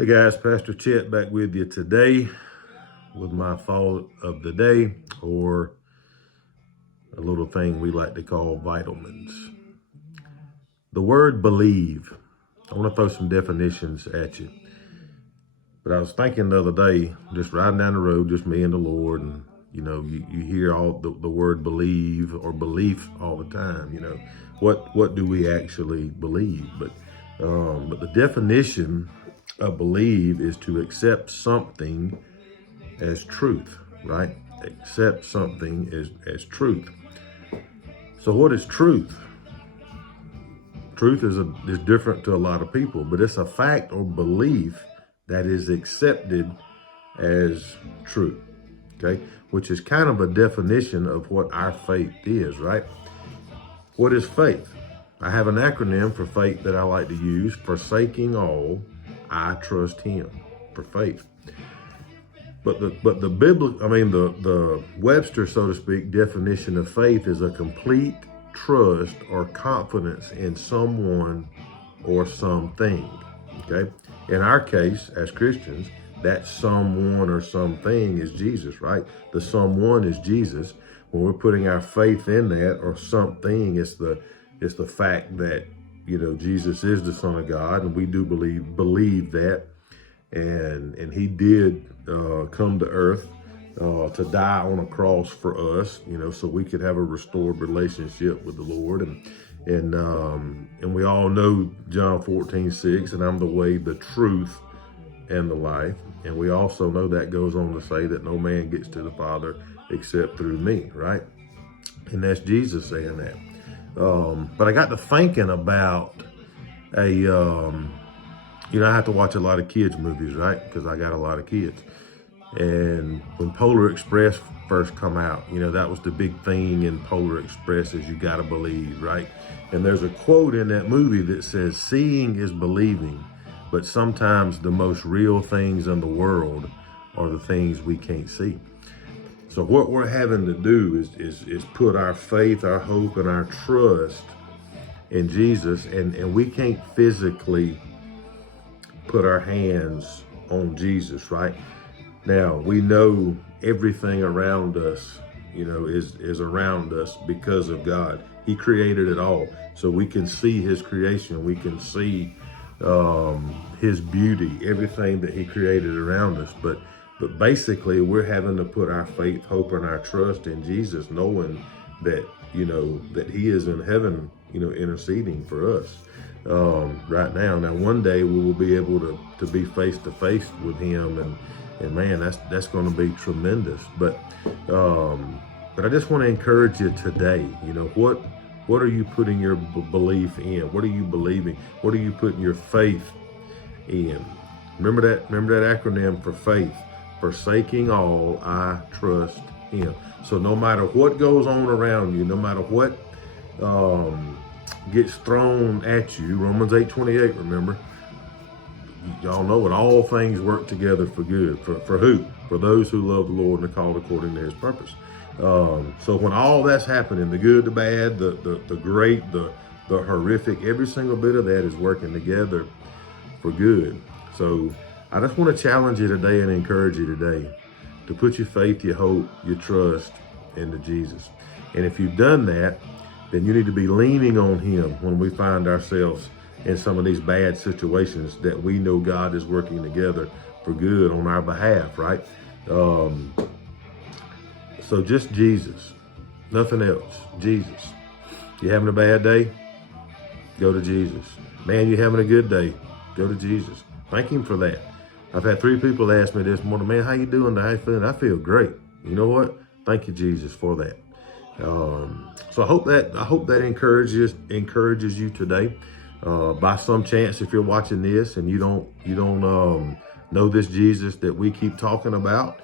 Hey guys, Pastor Chet back with you today with my thought of the day, or a little thing we like to call vitamins. The word believe. I want to throw some definitions at you. But I was thinking the other day, just riding down the road, just me and the Lord, and you hear all the word believe or belief all the time. What do we actually believe? But the definition of believe is to accept something as truth, right? Accept something as truth. So what is truth? Truth is different to a lot of people, but it's a fact or belief that is accepted as true, okay? Which is kind of a definition of what our faith is, right? What is faith? I have an acronym for faith that I like to use: forsaking all, I trust him, for faith. But the biblical, the Webster, so to speak, definition of faith is a complete trust or confidence in someone or something. Okay. In our case, as Christians, that someone or something is Jesus, right? The someone is Jesus. When we're putting our faith in that or something, it's the fact that Jesus is the Son of God, and we do believe that. And he did come to earth to die on a cross for us, so we could have a restored relationship with the Lord. And we all know John 14:6, and I'm the way, the truth, and the life. And we also know that goes on to say that no man gets to the Father except through me, right? And that's Jesus saying that. But I got to thinking about I have to watch a lot of kids movies, right? Because I got a lot of kids. And when Polar Express first come out, that was the big thing in Polar Express, is you got to believe, right? And there's a quote in that movie that says, seeing is believing, but sometimes the most real things in the world are the things we can't see. So what we're having to do is put our faith, our hope, and our trust in Jesus, and we can't physically put our hands on Jesus, right? Now, we know everything around us, is around us because of God. He created it all. So we can see his creation. We can see his beauty, everything that he created around us. But basically, we're having to put our faith, hope, and our trust in Jesus, knowing that, that he is in heaven, interceding for us right now. Now, one day we will be able to be face to face with him, and man, that's going to be tremendous. But I just want to encourage you today. What are you putting your belief in? What are you believing? What are you putting your faith in? Remember that acronym for faith: forsaking all, I trust him. So no matter what goes on around you, no matter what gets thrown at you, Romans 8:28, remember, y'all know it, all things work together for good. For who? For those who love the Lord and are called according to his purpose. So when all that's happening, the good, the bad, the great, the horrific, every single bit of that is working together for good. So I just want to challenge you today and encourage you today to put your faith, your hope, your trust into Jesus. And if you've done that, then you need to be leaning on him when we find ourselves in some of these bad situations that we know God is working together for good on our behalf, right? So just Jesus, nothing else, Jesus. You having a bad day? Go to Jesus. Man, you having a good day? Go to Jesus. Thank him for that. That. I've had 3 people ask me this morning, man, how you doing? How you feeling? I feel great. You know what? Thank you, Jesus, for that. So I hope that encourages you today. By some chance, if you're watching this and you don't know this Jesus that we keep talking about,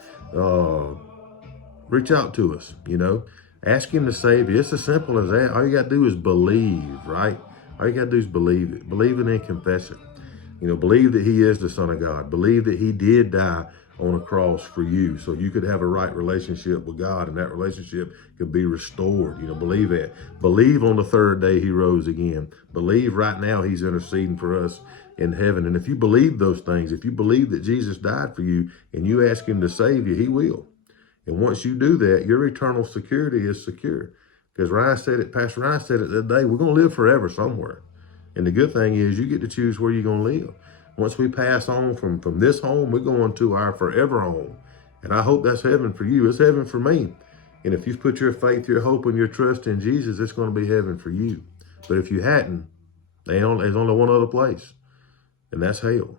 reach out to us. Ask him to save you. It's as simple as that. All you got to do is believe, right? All you got to do is believe it. Believe it and confess it. Believe that he is the Son of God. Believe that he did die on a cross for you, so you could have a right relationship with God, and that relationship could be restored. Believe that. Believe on the 3rd day he rose again. Believe right now he's interceding for us in heaven. And if you believe those things, if you believe that Jesus died for you and you ask him to save you, he will. And once you do that, your eternal security is secure. Because Ryan said it, Pastor Ryan said it that day, we're going to live forever somewhere. And the good thing is you get to choose where you're going to live. Once we pass on from this home, we're going to our forever home. And I hope that's heaven for you. It's heaven for me. And if you've put your faith, your hope, and your trust in Jesus, it's going to be heaven for you. But if you hadn't, there's only one other place, and that's hell.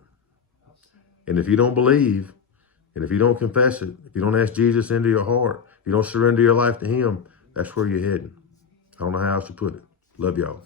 And if you don't believe, and if you don't confess it, if you don't ask Jesus into your heart, if you don't surrender your life to him, that's where you're heading. I don't know how else to put it. Love y'all.